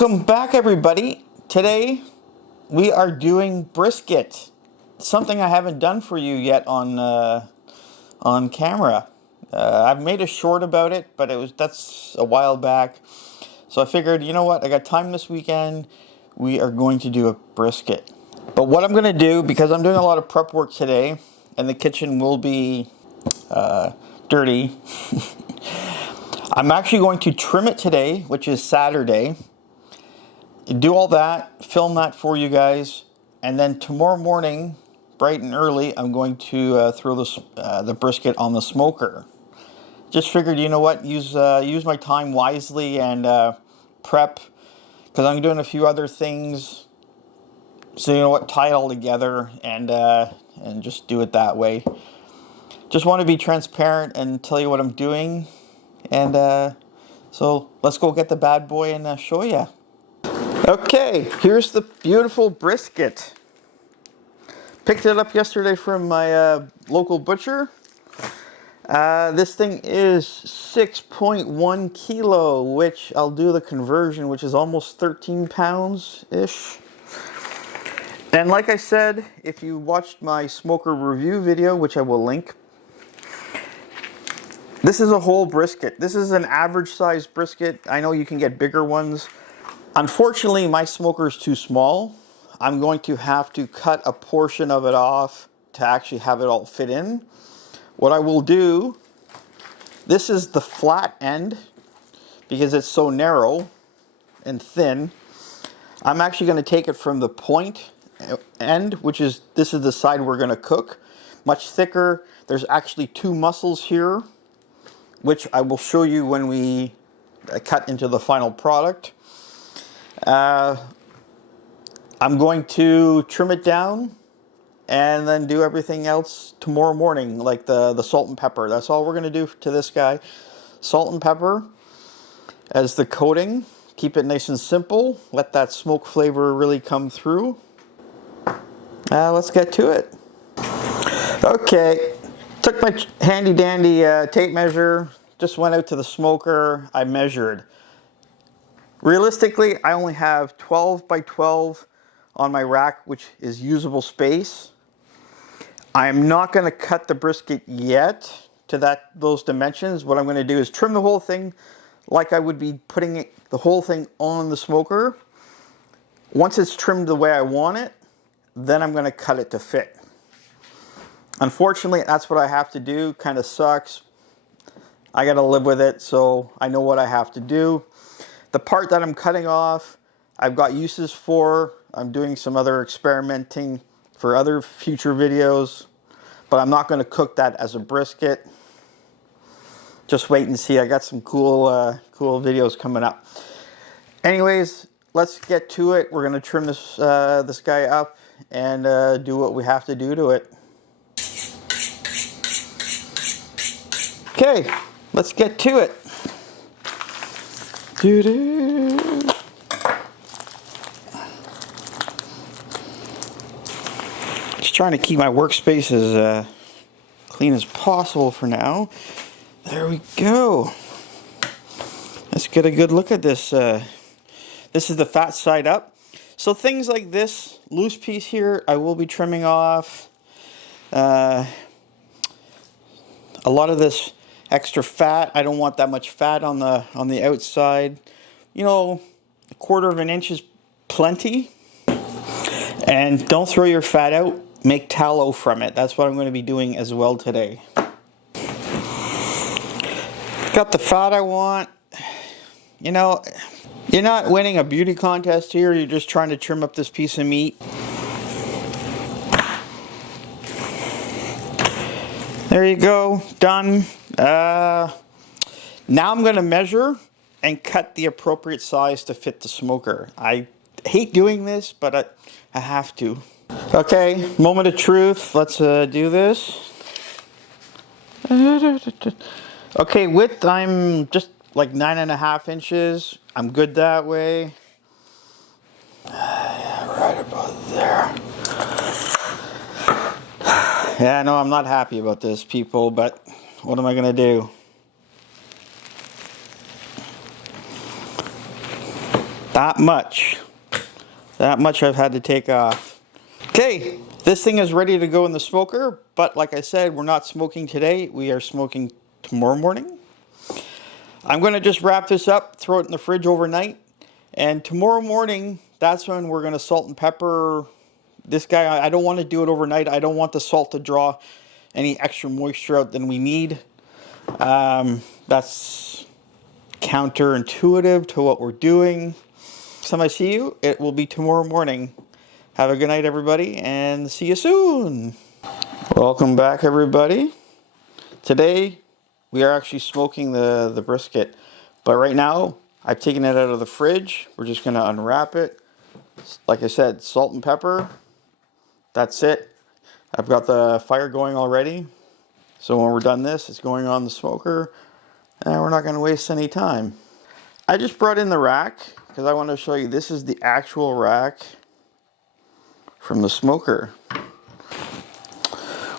Welcome back, everybody. Today we are doing brisket, something I haven't done for you yet on camera. I've made a short about it, but that's a while back. So I figured, you know what? I got time this weekend. We are going to do a brisket. But what I'm going to do, because I'm doing a lot of prep work today, and the kitchen will be dirty. I'm actually going to trim it today, which is Saturday. Do all that, film that for you guys, and then tomorrow morning, bright and early, I'm going to throw the brisket on the smoker. Just figured, you know what, use my time wisely and prep, because I'm doing a few other things. So you know what, tie it all together and just do it that way. Just want to be transparent and tell you what I'm doing, and so let's go get the bad boy and show you. Okay, here's the beautiful brisket. Picked it up yesterday from my local butcher. This thing is 6.1 kilo, which I'll do the conversion, which is almost 13 pounds-ish. And like I said, if you watched my smoker review video, which I will link, this is a whole brisket. This is an average size brisket. I know you can get bigger ones. Unfortunately, my smoker is too small. I'm going to have to cut a portion of it off to actually have it all fit in. What I will do, this is the flat end because it's so narrow and thin. I'm actually going to take it from the point end, which is, this is the side we're going to cook. Much thicker. There's actually two muscles here, which I will show you when we cut into the final product. I'm going to trim it down and then do everything else tomorrow morning, like the salt and pepper. That's all we're going to do to this guy. Salt and pepper as the coating. Keep it nice and simple. Let that smoke flavor really come through. Let's get to it. Okay, took my handy dandy tape measure, just went out to the smoker, I measured. Realistically, I only have 12 by 12 on my rack, which is usable space. I'm not going to cut the brisket yet to those dimensions. What I'm going to do is trim the whole thing like I would be putting the whole thing on the smoker. Once it's trimmed the way I want it, then I'm going to cut it to fit. Unfortunately, that's what I have to do. Kind of sucks. I got to live with it, so I know what I have to do. The part that I'm cutting off, I've got uses for. I'm doing some other experimenting for other future videos, but I'm not going to cook that as a brisket. Just wait and see. I got some cool videos coming up. Anyways, let's get to it. We're going to trim this guy up and do what we have to do to it. Okay, let's get to it. Just trying to keep my workspace as clean as possible for now. There we go. Let's get a good look at this. This is the fat side up. So things like this loose piece here, I will be trimming off. A lot of this extra fat, I don't want that much fat on the outside. You know, 1/4 of an inch is plenty. And don't throw your fat out, make tallow from it. That's what I'm going to be doing as well today. Got the fat I want. You know, you're not winning a beauty contest here, you're just trying to trim up this piece of meat. There you go, done. Now I'm going to measure and cut the appropriate size to fit the smoker. I hate doing this, but I have to. Okay, moment of truth. Let's do this. Okay, width, I'm just like 9.5 inches. I'm good that way. Right about there. Yeah, no, I'm not happy about this, people, but what am I going to do? That much. That much I've had to take off. Okay, this thing is ready to go in the smoker, but like I said, we're not smoking today. We are smoking tomorrow morning. I'm going to just wrap this up, throw it in the fridge overnight, and tomorrow morning, that's when we're going to salt and pepper this guy. I don't want to do it overnight. I don't want the salt to draw any extra moisture out than we need. That's counterintuitive to what we're doing. Next time I see you, it will be tomorrow morning. Have a good night, everybody, and see you soon. Welcome back, everybody. Today, we are actually smoking the brisket, but right now, I've taken it out of the fridge. We're just going to unwrap it. Like I said, salt and pepper. That's it. I've got the fire going already. So when we're done this, it's going on the smoker, and we're not going to waste any time. I just brought in the rack because I want to show you this is the actual rack from the smoker.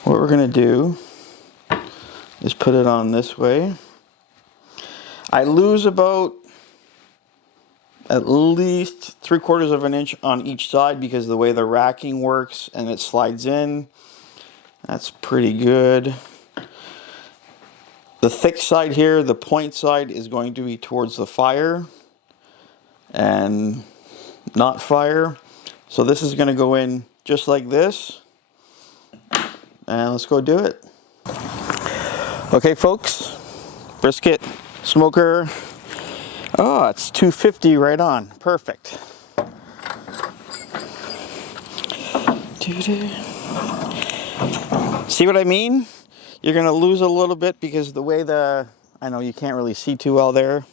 What we're going to do is put it on this way. I lose about at least 3/4 of an inch on each side because of the way the racking works and it slides in. That's pretty good. The thick side here, the point side, is going to be towards the fire and not fire. So this is going to go in just like this. And let's go do it. Okay, folks, brisket, smoker. Oh, it's 250 right on. Perfect. See what I mean? You're going to lose a little bit because the way I know you can't really see too well there.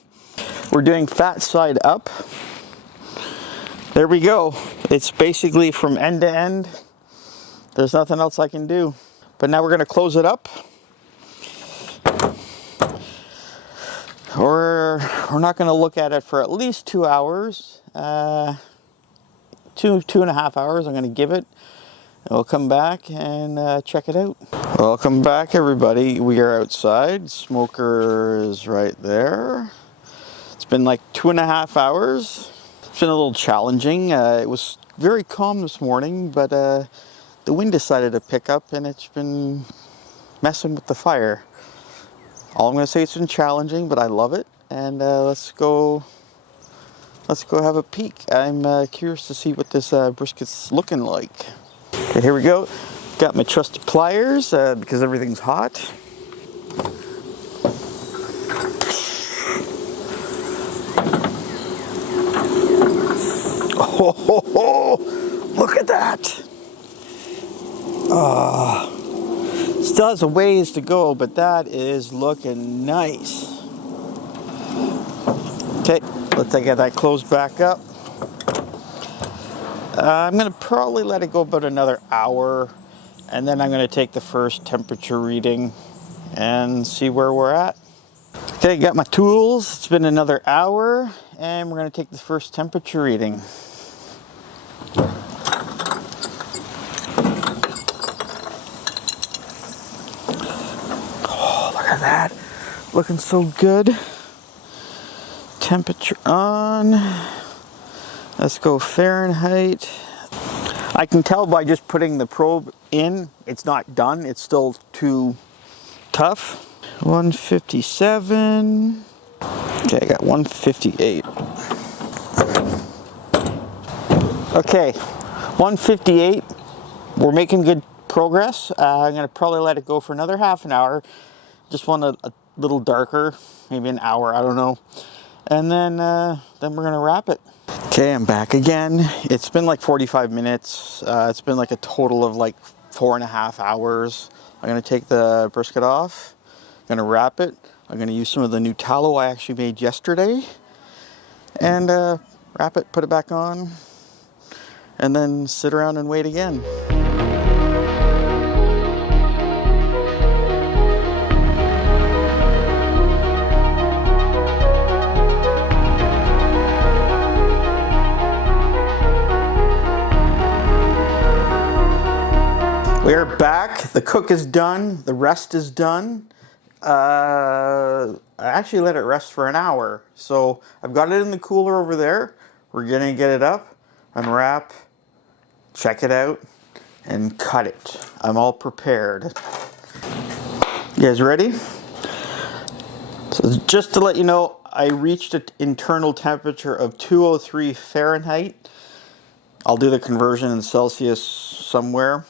We're doing fat side up. There we go. It's basically from end to end. There's nothing else I can do. But now we're going to close it up. We're not going to look at it for at least 2 hours. 2.5 hours I'm going to give it. We'll come back and check it out. Welcome back, everybody. We are outside. Smoker is right there. It's been like 2.5 hours. It's been a little challenging. It was very calm this morning, but the wind decided to pick up and it's been messing with the fire. All I'm going to say, it's been challenging, but I love it. And let's go have a peek. I'm curious to see what this brisket's looking like. Okay, here we go. Got my trusty pliers because everything's hot. Oh, look at that. Still has a ways to go, but that is looking nice. Okay, let's get that closed back up. I'm going to probably let it go about another hour, and then I'm going to take the first temperature reading and see where we're at. Okay, got my tools. It's been another hour, and we're going to take the first temperature reading. Oh, look at that. Looking so good. Temperature on. Let's go Fahrenheit. I can tell by just putting the probe in, it's not done. It's still too tough. 157. Okay, I got 158. Okay, 158. We're making good progress. I'm gonna probably let it go for another half an hour. Just want a little darker, maybe an hour, I don't know. And then we're gonna wrap it. Okay, I'm back again. It's been like 45 minutes. It's been like a total of like 4.5 hours. I'm gonna take the brisket off. I'm gonna wrap it. I'm gonna use some of the new tallow I actually made yesterday. And wrap it, put it back on, and then sit around and wait again. We are back. The cook is done. The rest is done. I actually let it rest for an hour. So I've got it in the cooler over there, we're gonna get it up, unwrap, check it out, and cut it. I'm all prepared. You guys ready? So just to let you know, I reached an internal temperature of 203 Fahrenheit. I'll do the conversion in Celsius somewhere.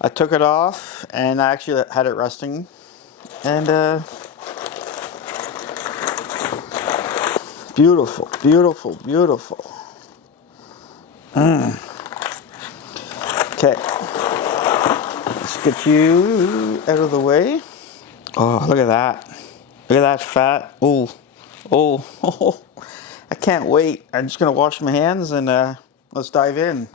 I took it off and I actually had it resting. And beautiful, beautiful, beautiful. Okay, let's get you out of the way. Oh, look at that. Look at that fat. Oh, oh, oh. I can't wait. I'm just gonna wash my hands and let's dive in.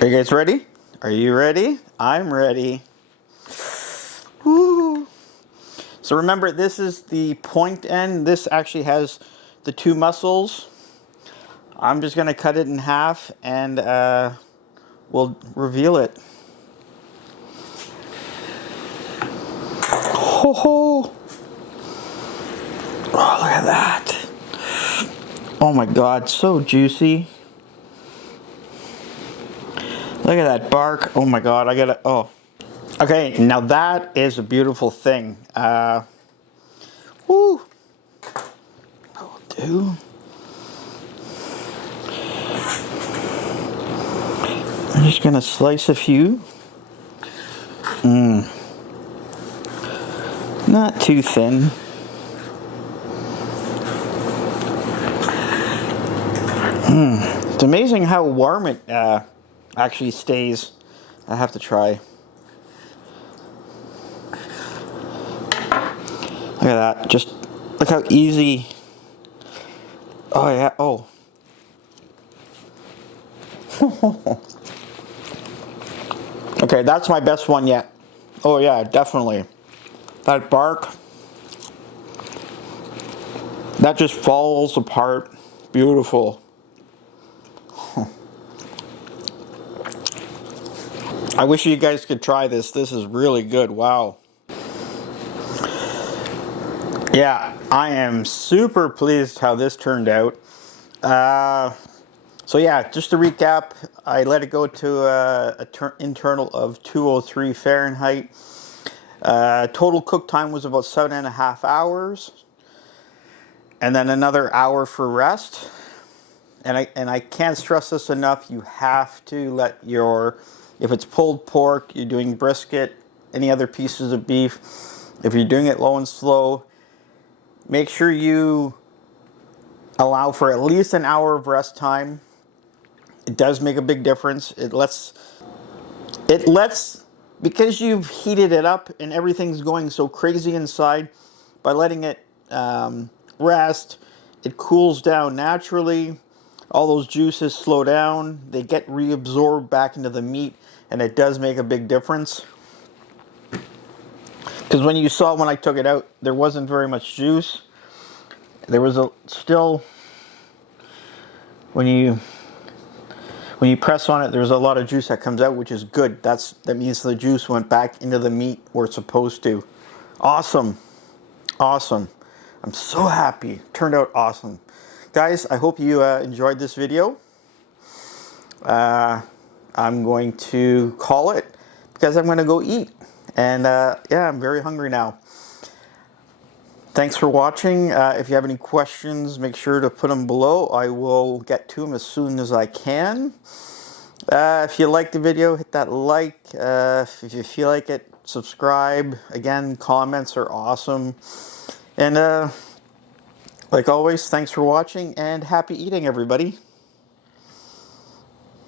Are you guys ready? Are you ready? I'm ready. Woo. So remember, this is the point end. This actually has the two muscles. I'm just gonna cut it in half and we'll reveal it. Ho ho! Oh, look at that. Oh my God, so juicy. Look at that bark. Oh my God, I gotta, oh. Okay, now that is a beautiful thing. Woo. That'll do. I'm just gonna slice a few. Not too thin. It's amazing how warm it actually stays. I have to try. Look at that. Just look how easy. Oh yeah. Oh. Okay, that's my best one yet. Oh yeah, definitely. That bark, that just falls apart. Beautiful. I wish you guys could try this. This is really good. Wow. Yeah, I am super pleased how this turned out. So yeah, just to recap, I let it go to an internal of 203 Fahrenheit. Total cook time was about 7.5 hours. And then another hour for rest. And I can't stress this enough, you have to let your, if it's pulled pork, you're doing brisket, any other pieces of beef, if you're doing it low and slow, make sure you allow for at least an hour of rest time. It does make a big difference. It lets, because you've heated it up and everything's going so crazy inside, by letting it rest, it cools down naturally. All those juices slow down, they get reabsorbed back into the meat, and it does make a big difference. Because when you saw when I took it out, there wasn't very much juice. There was still, when you press on it, there's a lot of juice that comes out, which is good. That means the juice went back into the meat where it's supposed to. Awesome, awesome. I'm so happy. Turned out awesome. Guys, I hope you enjoyed this video. I'm going to call it because I'm going to go eat. And yeah, I'm very hungry now. Thanks for watching. If you have any questions, make sure to put them below. I will get to them as soon as I can. If you like the video, hit that like. If you feel like it, subscribe. Again, comments are awesome. And like always, thanks for watching and happy eating, everybody.